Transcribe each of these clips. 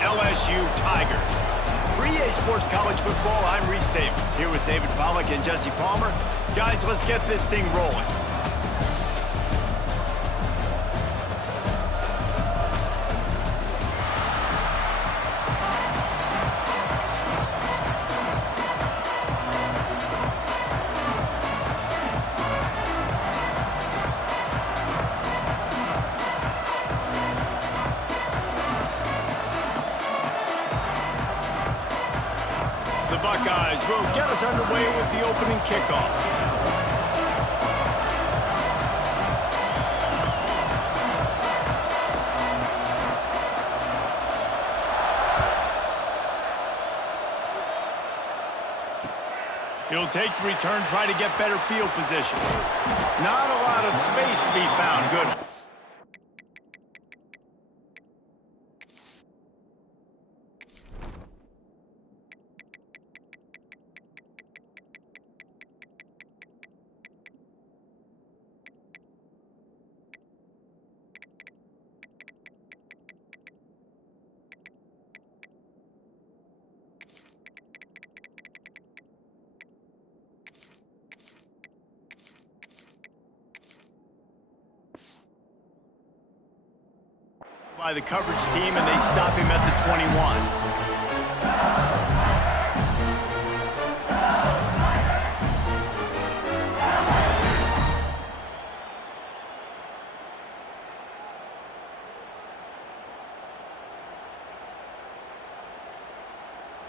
LSU Tigers. For EA Sports College Football, I'm Reese Davis, here with David Pollack and Jesse Palmer. Guys, let's get this thing rolling. The Buckeyes will get us underway with the opening kickoff. He'll take the return, try to get better field position. Not a lot of space to be found. Good. By the coverage team, and they stop him at the 21.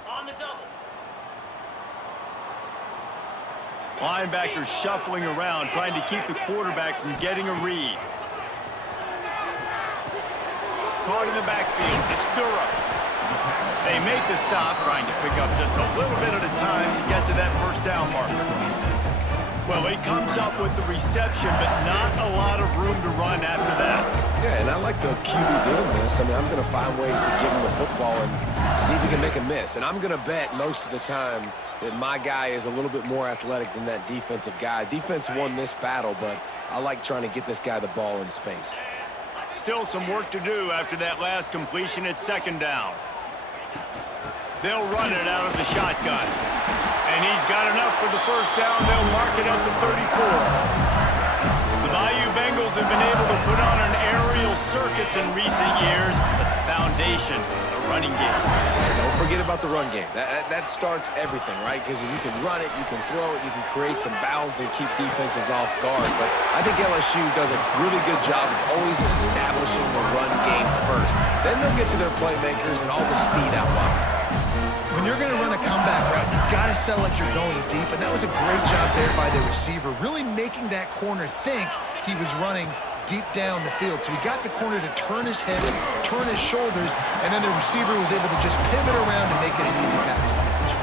On the double. Linebackers shuffling around, trying to keep the quarterback from getting a read. Caught in the backfield. It's Durham. They make the stop, trying to pick up just a little bit at a time to get to that first down marker. Well, he comes up with the reception, but not a lot of room to run after that. Yeah, and I like the QB doing this. I mean, I'm going to find ways to give him the football and see if he can make a miss. And I'm going to bet most of the time that my guy is a little bit more athletic than that defensive guy. Defense won this battle, but I like trying to get this guy the ball in space. Still some work to do after that last completion at second down. They'll run it out of the shotgun. And he's got enough for the first down. They'll mark it at the 34. The Bayou Bengals have been able to put on an aerial circus in recent years, but the foundation, the running game. And don't forget about the run game. That starts everything, right? Because if you can run it, you can throw it, you can create some bounds and keep defenses off guard. But I think LSU does a really good job of always establishing the run game first. Then they'll get to their playmakers and all the speed out wide. When you're going to run a comeback route, you've got to sell like you're going deep, and that was a great job there by the receiver, really making that corner think he was running deep down the field. So he got the corner to turn his hips, turn his shoulders, and then the receiver was able to just pivot around and make it an easy pass and catch.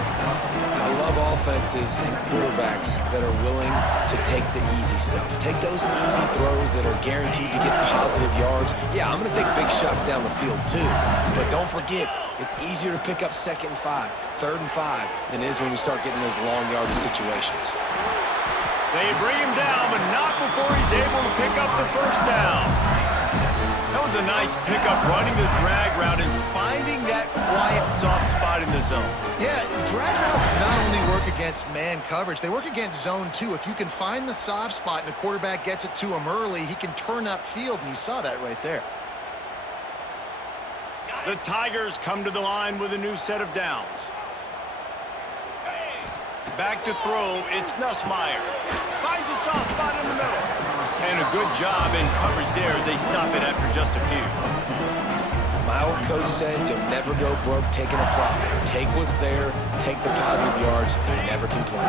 I love offenses and quarterbacks that are willing to take the easy stuff. Take those easy throws that are guaranteed to get positive yards. Yeah, I'm going to take big shots down the field too, but don't forget, it's easier to pick up 2nd and 5, 3rd and 5 than it is when we start getting those long yardage situations. They bring him down, but not before he's able to pick up the first down. That was a nice pickup, running the drag route and finding that quiet, soft spot in the zone. Yeah, drag routes not only work against man coverage, they work against zone too. If you can find the soft spot and the quarterback gets it to him early, he can turn upfield, and you saw that right there. The Tigers come to the line with a new set of downs. Back to throw, it's Nussmeier. Finds a soft spot in the middle. And a good job in coverage there as they stop it after just a few. My old coach said you'll never go broke taking a profit. Take what's there, take the positive yards, and never complain.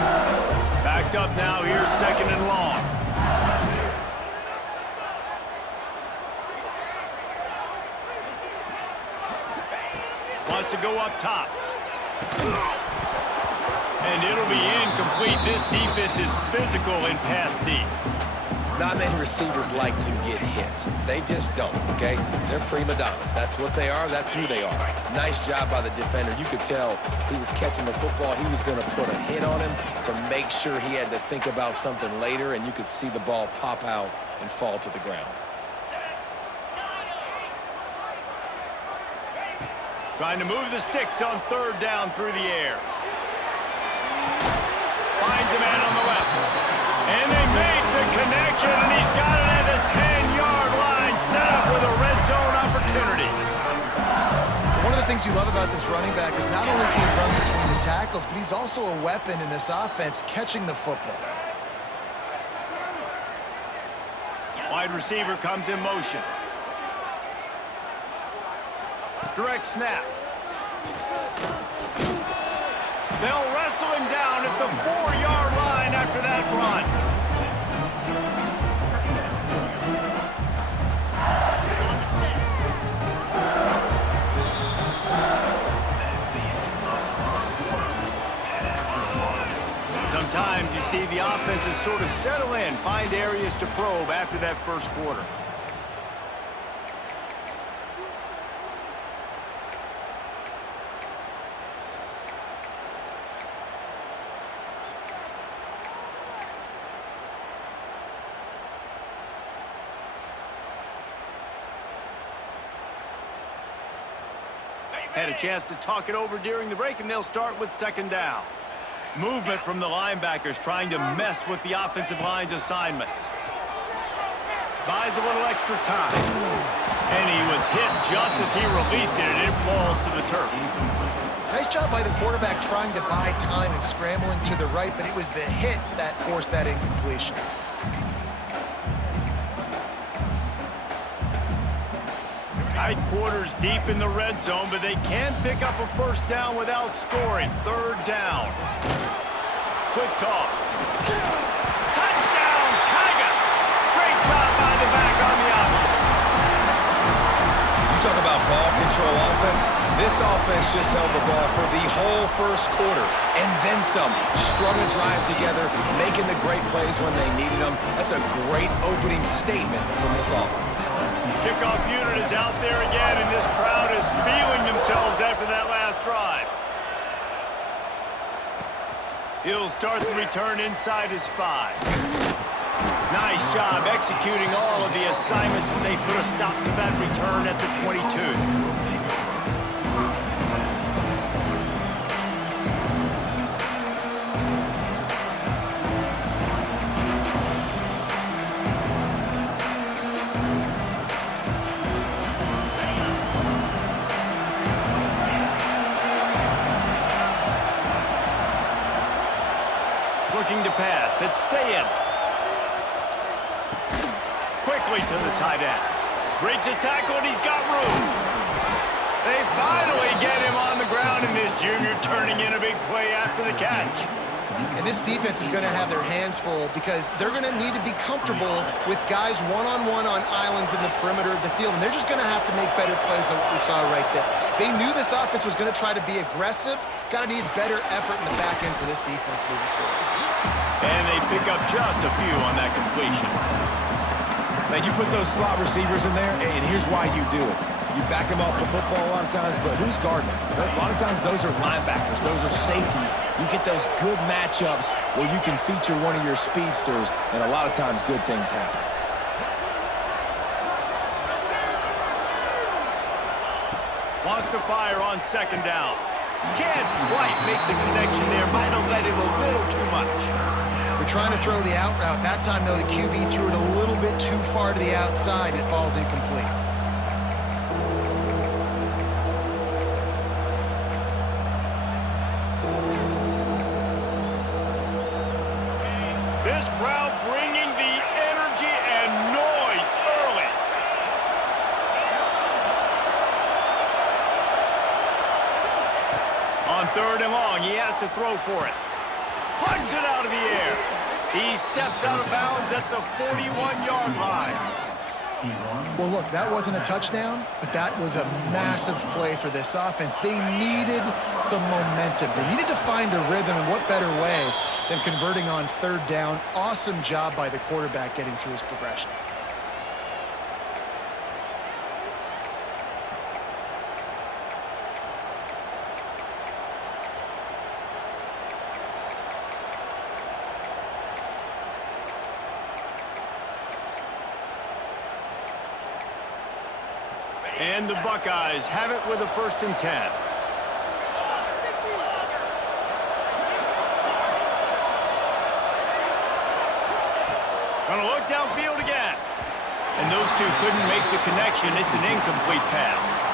Backed up now, here's 2nd and long. Wants to go up top. And it'll be incomplete. This defense is physical and pass deep. Not many receivers like to get hit. They just don't, okay? They're prima donnas. That's what they are. That's who they are. Nice job by the defender. You could tell he was catching the football. He was going to put a hit on him to make sure he had to think about something later, and you could see the ball pop out and fall to the ground. Trying to move the sticks on third down through the air. Finds a man on the left. And they make the connection, and he's got it at the 10-yard line, set up with a red zone opportunity. One of the things you love about this running back is not only can he run between the tackles, but he's also a weapon in this offense catching the football. Wide receiver comes in motion. Direct snap. They'll wrestle him down at the 4-yard line after that run. Sometimes you see the offenses sort of settle in, find areas to probe after that first quarter. Had a chance to talk it over during the break, and they'll start with second down. Movement from the linebackers trying to mess with the offensive line's assignments. Buys a little extra time. And he was hit just as he released it, and it falls to the turf. Nice job by the quarterback trying to buy time and scrambling to the right, but it was the hit that forced that incompletion. Tight quarters deep in the red zone, but they can pick up a first down without scoring. Third down. Quick toss. Touchdown, Tigers! Great job by the back on the option. You talk about ball control offense. This offense just held the ball for the whole first quarter, and then some. Strung a drive together, making the great plays when they needed them. That's a great opening statement from this offense. Kickoff unit is out there again, and this crowd is feeling themselves after that last drive. He'll start the return inside his 5. Nice job executing all of the assignments as they put a stop to that return at the 22. Looking to pass. It's Sayin. Quickly to the tight end. Breaks a tackle, and he's got room. They finally get him on the ground, and this junior turning in a big play after the catch. And this defense is going to have their hands full because they're going to need to be comfortable with guys one-on-one on islands in the perimeter of the field, and they're just going to have to make better plays than what we saw right there. They knew this offense was going to try to be aggressive. Got to need better effort in the back end for this defense moving forward. And they pick up just a few on that completion. Now, you put those slot receivers in there, and here's why you do it. You back them off the football a lot of times, but who's guarding them? A lot of times those are linebackers. Those are safeties. You get those good matchups where you can feature one of your speedsters, and a lot of times good things happen. Wants to fire on second down. Can't quite make the connection there. Might have led him a little too much. We're trying to throw the out route. That time, though, the QB threw it a little bit too far to the outside. It falls incomplete. This crowd bringing the energy and noise early. On third and long, he has to throw for it. Plugs it out of the air. He steps out of bounds at the 41-yard line. Well, look, that wasn't a touchdown, but that was a massive play for this offense. They needed some momentum. They needed to find a rhythm, and what better way than converting on third down. Awesome job by the quarterback getting through his progression. And the Buckeyes have it with a 1st and 10. Gonna look downfield again. And those two couldn't make the connection. It's an incomplete pass.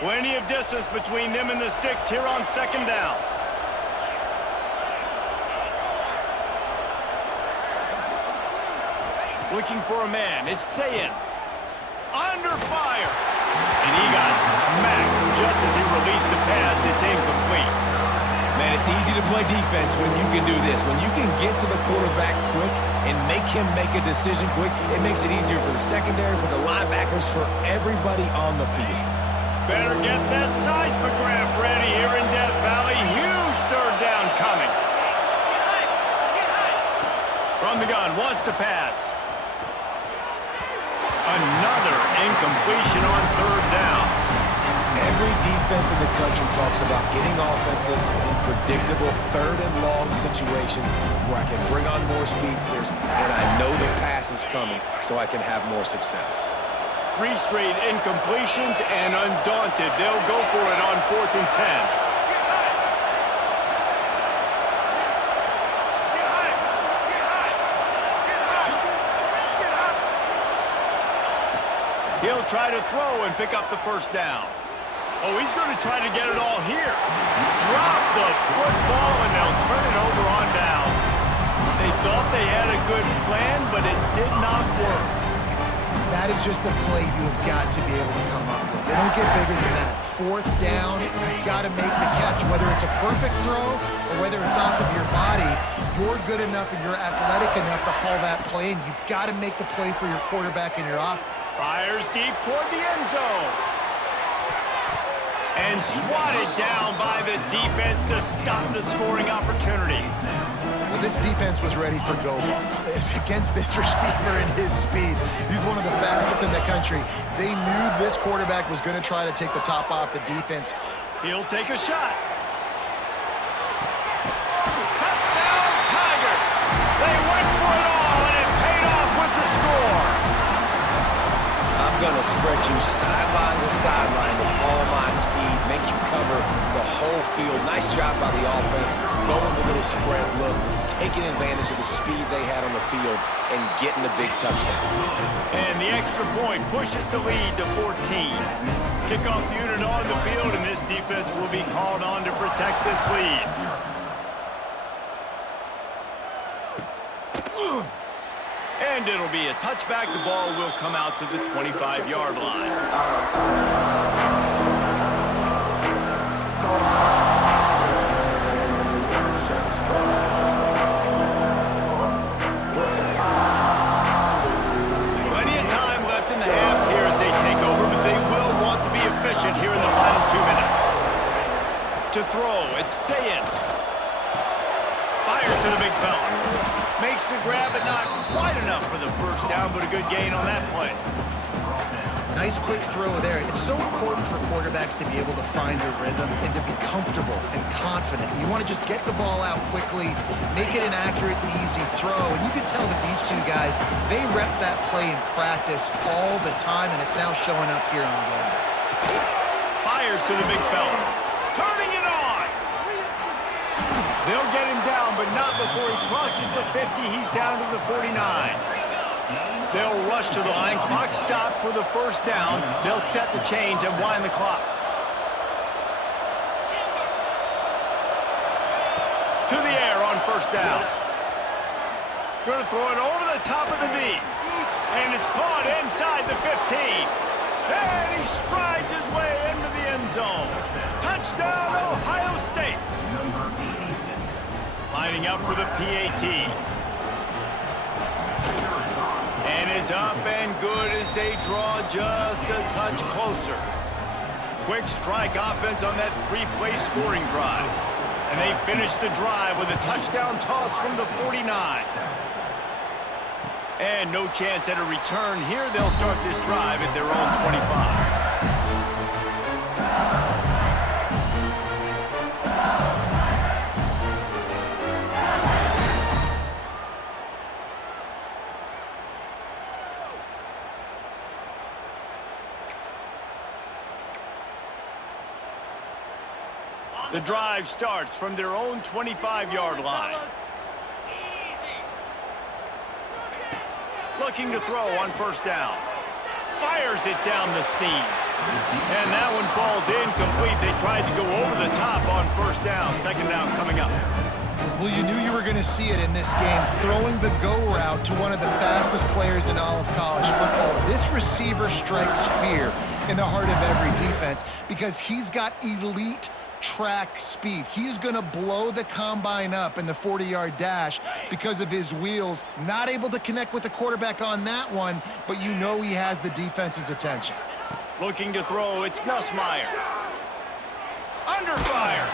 Plenty of distance between them and the sticks here on 2nd down. Looking for a man. It's Sayin. Under fire. And he got smacked just as he released the pass. It's incomplete. Man, it's easy to play defense when you can do this. When you can get to the quarterback quick and make him make a decision quick, it makes it easier for the secondary, for the linebackers, for everybody on the field. Better get that seismograph ready here in Death Valley. Huge 3rd down coming. From the gun, wants to pass. Another incompletion on 3rd down. Every defense in the country talks about getting offenses in predictable 3rd and long situations where I can bring on more speedsters and I know the pass is coming so I can have more success. 3 straight incompletions, and undaunted, they'll go for it on 4th and 10. He'll try to throw and pick up the 1st down. Oh, he's going to try to get it all here. Drop the football, and they'll turn it over on downs. They thought they had a good plan, but it did not work. That is just a play you have got to be able to come up with. They don't get bigger than that. 4th down, you've got to make the catch. Whether it's a perfect throw or whether it's off of your body, you're good enough and you're athletic enough to haul that play, and you've got to make the play for your quarterback and your offense. Fires deep toward the end zone. And swatted down by the defense to stop the scoring opportunity. Well, this defense was ready for go balls against this receiver and his speed. He's one of the fastest in the country. They knew this quarterback was going to try to take the top off the defense. He'll take a shot. Touchdown, Tigers! They went for it all, and it paid off with the score. I'm going to spread you sideline to sideline with all my speed, make you cover the whole field. Nice job by the offense, going with a little spread look, taking advantage of the speed they had on the field and getting the big touchdown. And the extra point pushes the lead to 14. Kickoff unit on the field, and this defense will be called on to protect this lead. And it'll be a touchback. The ball will come out to the 25-yard line. Plenty of time left in the half here as they take over, but they will want to be efficient here in the final 2 minutes. To throw, it's Sayin. Fires to the big fella. Makes the grab, but not quite enough for the 1st down, but a good gain on that play. Nice quick throw there. It's so important for quarterbacks to be able to find a rhythm and to be comfortable and confident. You want to just get the ball out quickly, make it an accurate, easy throw. And you can tell that these two guys, they rep that play in practice all the time, and it's now showing up here on game day. Fires to the big fella. Turning it on. They'll get him down, but not before he crosses the 50. He's down to the 49. They'll rush to the line. Clock stopped for the 1st down. They'll set the chains and wind the clock. To the air on 1st down. Going to throw it over the top of the knee. And it's caught inside the 15. And he strides his way into the end zone. Touchdown, Ohio State. Lining up for the PAT. And it's up and good as they draw just a touch closer. Quick strike offense on that 3-play scoring drive. And they finish the drive with a touchdown toss from the 49. And no chance at a return here. They'll start this drive at their own 25. The drive starts from their own 25-yard line. Looking to throw on first down. Fires it down the seam. And that one falls incomplete. They tried to go over the top on first down. Second down coming up. Well, you knew you were going to see it in this game, throwing the go route to one of the fastest players in all of college football. This receiver strikes fear in the heart of every defense because he's got elite track speed. He's going to blow the combine up in the 40-yard dash because of his wheels. Not able to connect with the quarterback on that one, but you know he has the defense's attention. Looking to throw, it's Nussmeier. Under fire.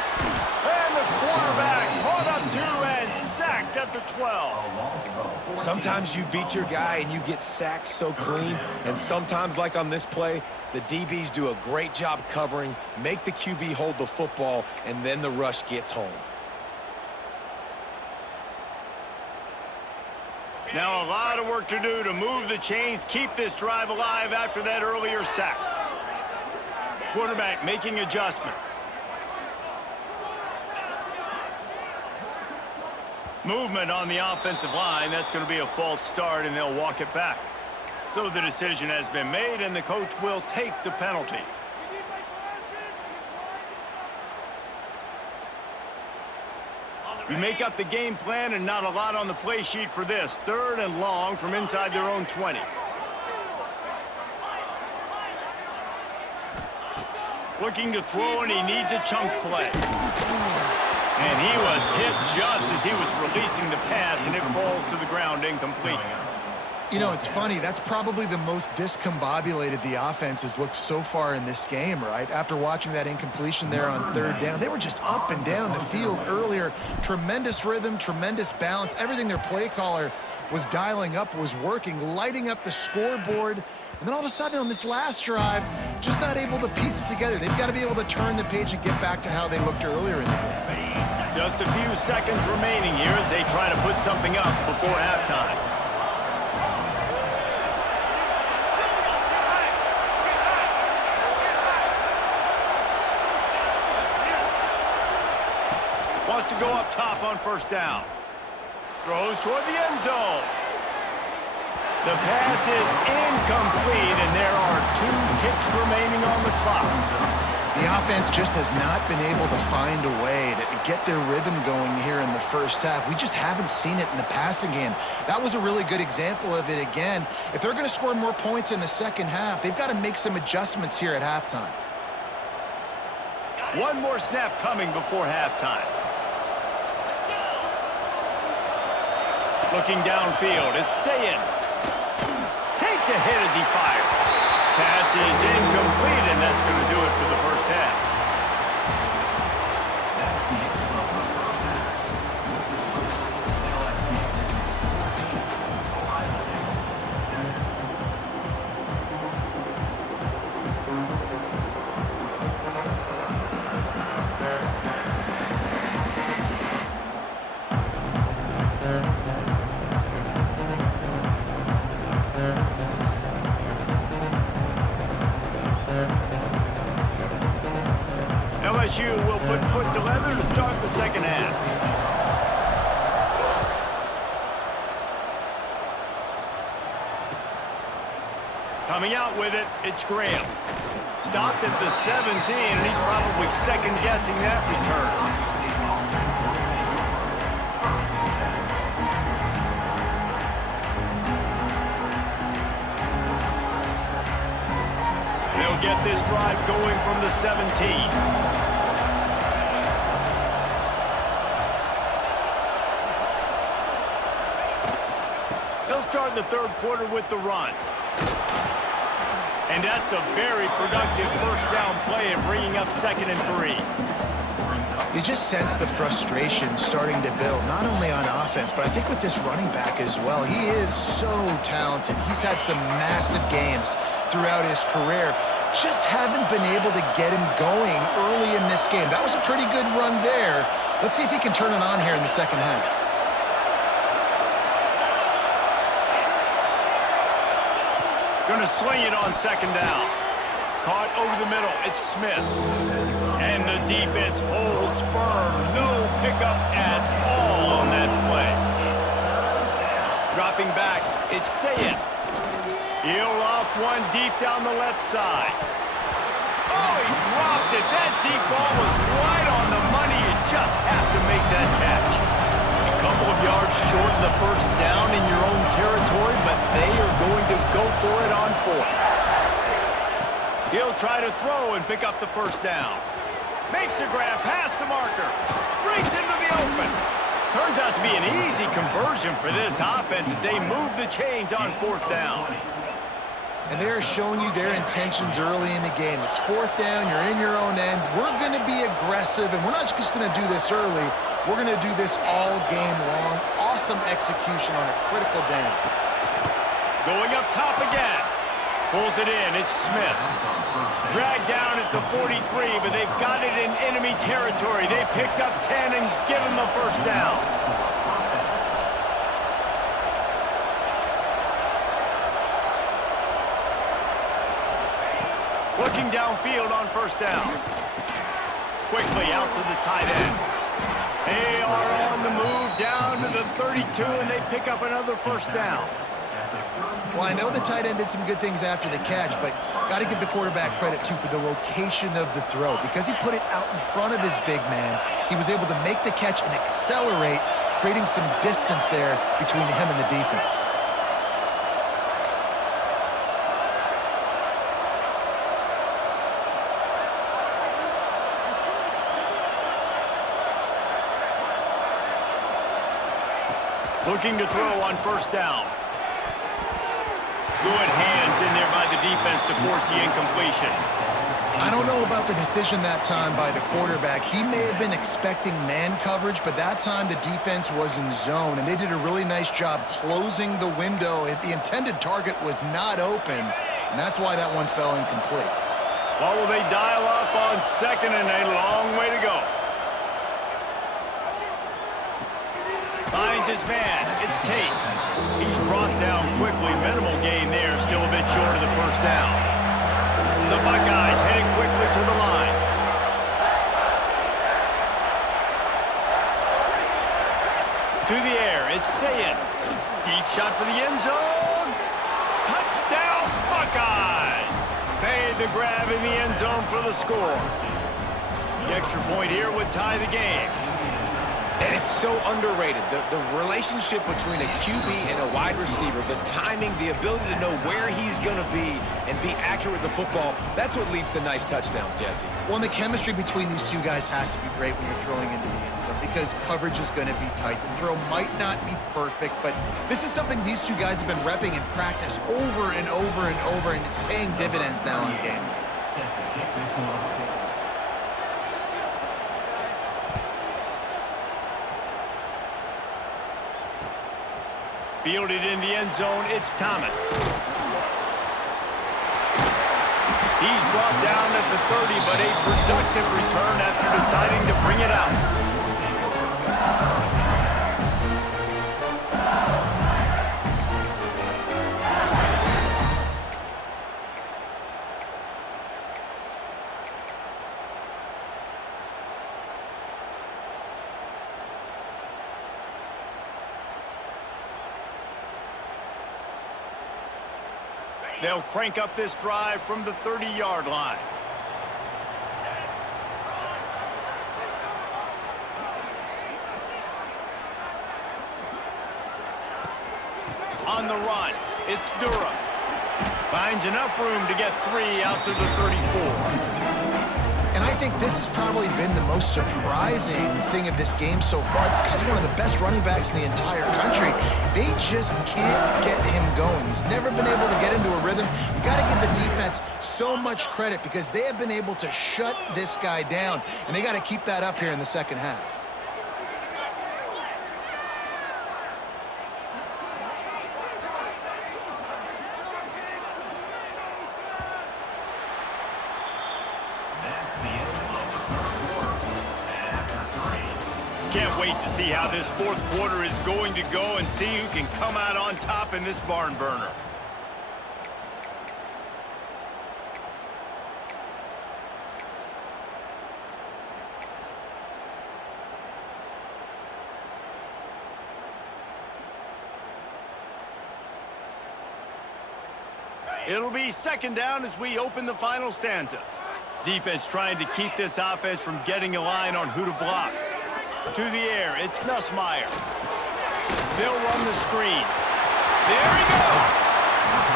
And the quarterback caught up to and sacked at the 12. Sometimes you beat your guy and you get sacked so clean, and sometimes, like on this play, the DBs do a great job covering, make the QB hold the football, and then the rush gets home. Now a lot of work to do to move the chains, keep this drive alive after that earlier sack. Quarterback making adjustments. Movement on the offensive line. That's going to be a false start, and they'll walk it back. So the decision has been made, and the coach will take the penalty. You make up the game plan, and not a lot on the play sheet for this. Third and long from inside their own 20. Looking to throw, and he needs a chunk play. And he was hit just as he was releasing the pass, and it falls to the ground incomplete. You know, it's funny. That's probably the most discombobulated the offense has looked so far in this game, right? After watching that incompletion there on third down, they were just up and down the field earlier. Tremendous rhythm, tremendous balance. Everything their play caller was dialing up was working, lighting up the scoreboard. And then all of a sudden on this last drive, just not able to piece it together. They've got to be able to turn the page and get back to how they looked earlier in the game. Just a few seconds remaining here as they try to put something up before halftime. Wants to go up top on first down. Throws toward the end zone. The pass is incomplete, and there are 2 ticks remaining on the clock. The offense just has not been able to find a way to get their rhythm going here in the first half. We just haven't seen it in the passing game. That was a really good example of it again. If they're going to score more points in the second half, they've got to make some adjustments here at halftime. One more snap coming before halftime. Looking downfield, it's Sayin. Takes a hit as he fires. Pass is incomplete, and that's going to do it for the first half. LSU will put foot to leather to start the second half. Coming out with it, it's Graham. Stopped at the 17, and he's probably second-guessing that return. They'll get this drive going from the 17. They'll start the third quarter with the run. And that's a very productive first down play and bringing up 2nd and 3. You just sense the frustration starting to build, not only on offense, but I think with this running back as well. He is so talented. He's had some massive games throughout his career. Just haven't been able to get him going early in this game. That was a pretty good run there. Let's see if he can turn it on here in the second half. Gonna swing it on second down. Caught over the middle. It's Smith. And the defense holds firm. No pickup at all on that play. Dropping back, it's Sayed. He'll off one deep down the left side. Oh, he dropped it. That deep ball was right on the money. You just have to make that catch. A couple of yards short of the first down in your own territory, but they are going to go for it on fourth. He'll try to throw and pick up the first down. Makes a grab past the marker. Breaks into the open. Turns out to be an easy conversion for this offense as they move the chains on fourth down. And they're showing you their intentions early in the game. It's fourth down, you're in your own end. We're going to be aggressive, and we're not just going to do this early. We're going to do this all game long. Awesome execution on a critical down. Going up top again. Pulls it in, it's Smith. Dragged down at the 43, but they've got it in enemy territory. They picked up 10 and give him the first down. Looking downfield on first down. Quickly out to the tight end. They are on the move down to the 32, and they pick up another first down. Well, I know the tight end did some good things after the catch, but got to give the quarterback credit, too, for the location of the throw. Because he put it out in front of his big man, he was able to make the catch and accelerate, creating some distance there between him and the defense. Looking to throw on first down. Good hands in there by the defense to force the incompletion. I don't know about the decision that time by the quarterback. He may have been expecting man coverage, but that time the defense was in zone, and they did a really nice job closing the window. The intended target was not open, and that's why that one fell incomplete. Well, will they dial up on second and a long way to go? Finds his man. It's Tate. He's brought down quickly. Minimal gain there. Still a bit short of the first down. The Buckeyes heading quickly to the line. To the air. It's Sayed. Deep shot for the end zone. Touchdown, Buckeyes. Made the grab in the end zone for the score. The extra point here would tie the game. And it's so underrated. The relationship between a QB and a wide receiver, the timing, the ability to know where he's going to be and be accurate with the football, that's what leads to nice touchdowns, Jesse. Well, and the chemistry between these two guys has to be great when you're throwing into the end zone because coverage is going to be tight. The throw might not be perfect, but this is something these two guys have been repping in practice over and over and over, and it's paying dividends now in game. Fielded in the end zone, it's Thomas. He's brought down at the 30, but a productive return after deciding to bring it out. They'll crank up this drive from the 30-yard line. On the run, it's Durham. Finds enough room to get 3 out to the 34. And I think this has probably been the most surprising thing of this game so far. This guy's one of the best running backs in the entire country. They just can't get him going. He's never been able to get into a rhythm. You got to give the defense so much credit because they have been able to shut this guy down, and they got to keep that up here in the second half. Can't wait to see how this fourth quarter is going to go and see who can come out on top in this barn burner. It'll be second down as we open the final stanza. Defense trying to keep this offense from getting a line on who to block. To the air, it's Nussmeier. They'll run the screen. There he goes.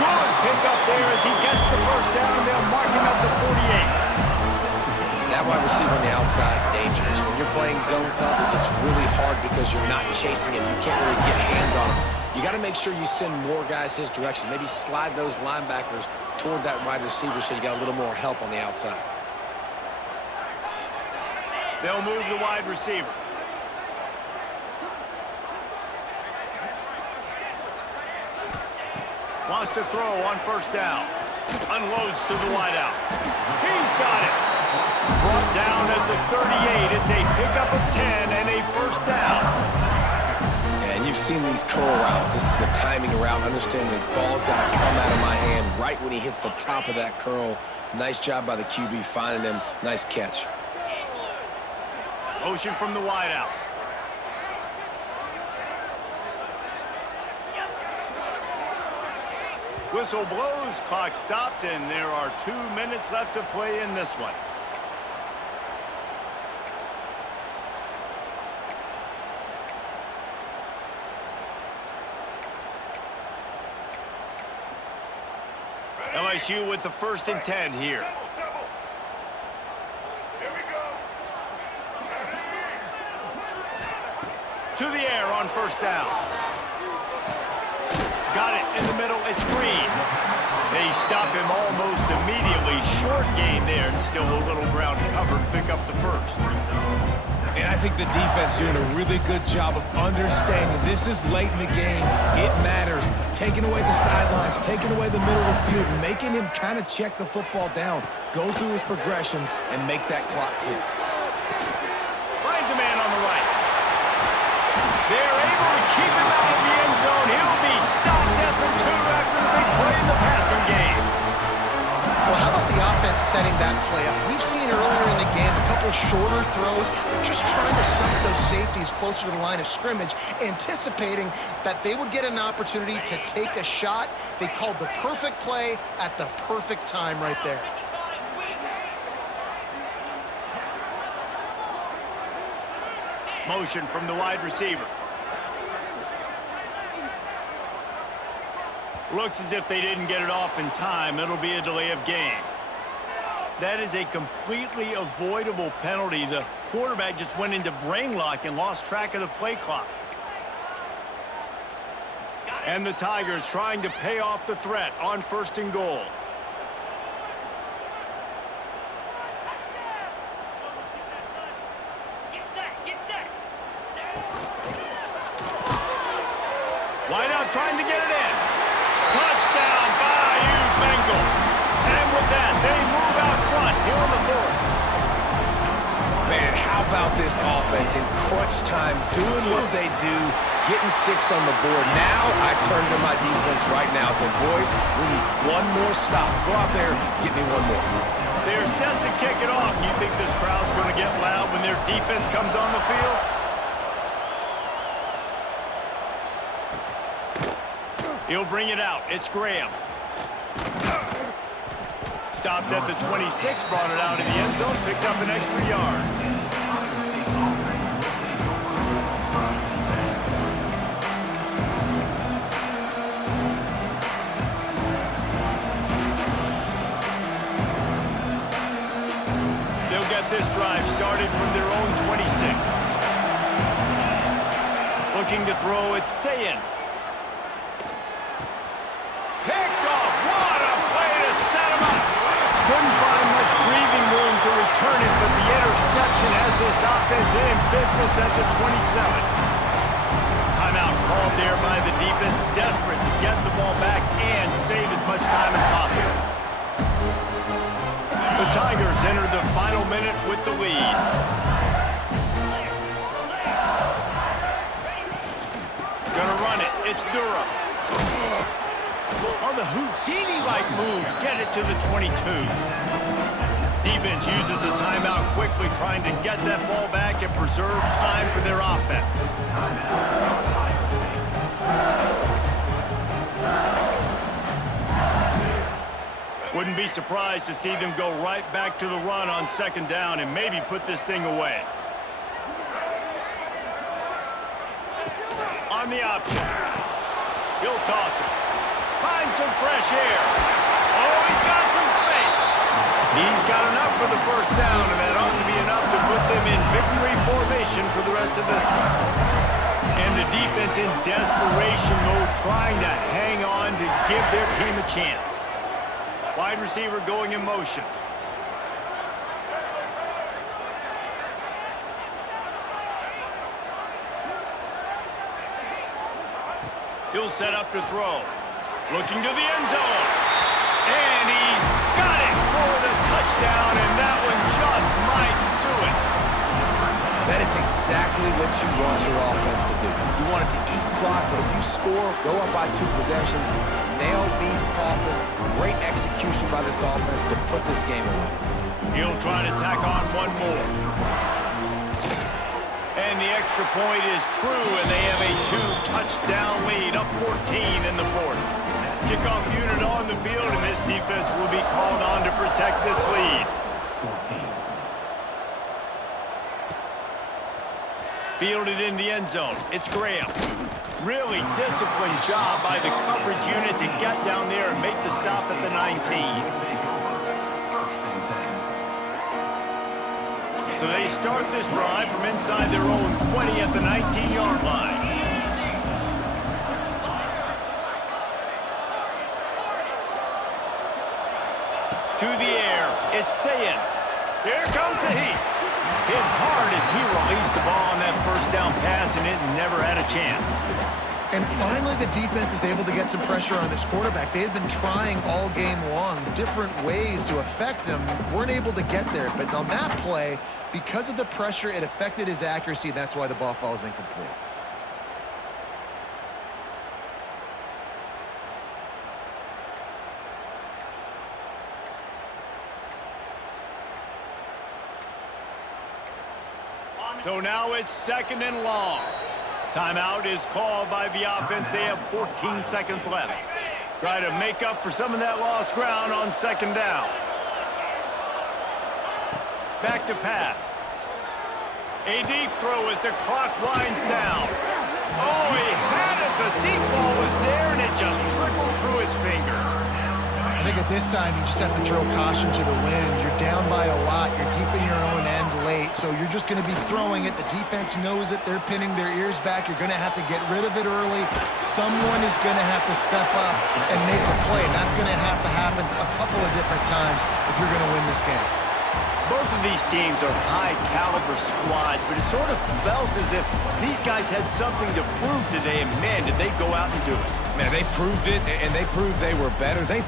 Good pick up there as he gets the first down, and they'll mark him at the 48. That wide receiver on the outside is dangerous. When you're playing zone coverage, it's really hard because you're not chasing him. You can't really get hands on him. You got to make sure you send more guys his direction. Maybe slide those linebackers toward that wide receiver so you got a little more help on the outside. They'll move the wide receiver. Wants to throw on first down. Unloads to the wideout. He's got it. Brought down at the 38. It's a pickup of 10 and a first down. And you've seen these curl routes. This is a timing route. Understand the ball's got to come out of my hand right when he hits the top of that curl. Nice job by the QB finding him. Nice catch. Motion from the wideout. Whistle blows, clock stops, and there are 2 minutes left to play in this one. LSU with the 1st and 10 here. To the air on first down. Got it in the middle. It's Green. They stop him almost immediately. Short gain there, and still a little ground cover to pick up the first. And I think the defense doing a really good job of understanding this is late in the game. It matters. Taking away the sidelines, taking away the middle of the field, making him kind of check the football down, go through his progressions, and make that clock tick. Finds a man on the right. They're able to keep him out of the end zone. He'll be stopped at the 2 after the big play in the passing game. Well, how about the offense setting that play up? We've seen earlier in the game a couple shorter throws. They're just trying to suck those safeties closer to the line of scrimmage, anticipating that they would get an opportunity to take a shot. They called the perfect play at the perfect time right there. Motion from the wide receiver. Looks as if they didn't get it off in time. It'll be a delay of game. That is a completely avoidable penalty. The quarterback just went into brain lock and lost track of the play clock. And the Tigers trying to pay off the threat on 1st and goal. Wideout trying to get it in. Touchdown, Bayou Bengals. And with that, they move out front here on the 4th. Man, how about this offense in crunch time, doing what they do, getting 6 on the board. Now I turn to my defense right now and say, boys, we need one more stop. Go out there, get me one more. They're set to kick it off. You think this crowd's going to get loud when their defense comes on the field? He'll bring it out. It's Graham. Stopped at the 26, brought it out in the end zone, picked up an extra yard. They'll will get this drive started from their own 26. Looking to throw, it's Sayin. Picked off. What a play to set him up. Couldn't find much breathing room to return it, but the interception has this offense in business at the 27. Timeout called there by the defense, desperate to get the ball back and save as much time as possible. The Tigers enter the final minute with the lead. Gonna run it. It's Durham. Oh, the Houdini-like moves get it to the 22. Defense uses a timeout quickly, trying to get that ball back and preserve time for their offense. Wouldn't be surprised to see them go right back to the run on second down and maybe put this thing away. On the option. He'll toss it. Find some fresh air. Oh, he's got some space. He's got enough for the first down, and that ought to be enough to put them in victory formation for the rest of this one. And the defense in desperation mode, trying to hang on to give their team a chance. Wide receiver going in motion. He'll set up to throw. Looking to the end zone. And he's got it for the touchdown, and that one just might do it. That is exactly what you want your offense to do. You want it to eat clock, but if you score, go up by 2 possessions, nail, beat, coffin, great execution by this offense to put this game away. He'll try to tack on one more. And the extra point is true, and they have a 2-touchdown lead, up 14 in the fourth. Kickoff unit on the field, and this defense will be called on to protect this lead. Fielded in the end zone. It's Graham. Really disciplined job by the coverage unit to get down there and make the stop at the 19. So they start this drive from inside their own 20 at the 19-yard line. To the air, it's Sayin. Here comes the heat. Hit hard as he released the ball on that first down pass, and it never had a chance. And finally, the defense is able to get some pressure on this quarterback. They had been trying all game long different ways to affect him. Weren't able to get there. But on that play, because of the pressure, it affected his accuracy. And that's why the ball falls incomplete. So now it's second and long. Timeout is called by the offense. They have 14 seconds left. Try to make up for some of that lost ground on second down. Back to pass. A deep throw as the clock winds down. Oh, he had it. The deep ball was there, and it just trickled through his fingers. I think at this time, you just have to throw caution to the wind. You're down by a lot. You're deep in your own end late, so you're just going to be throwing it. The defense knows it. They're pinning their ears back. You're going to have to get rid of it early. Someone is going to have to step up and make a play. That's going to have to happen a couple of different times if you're going to win this game. Both of these teams are high-caliber squads, but it sort of felt as if these guys had something to prove today, and man, did they go out and do it. Man, they proved it, and they proved they were better. They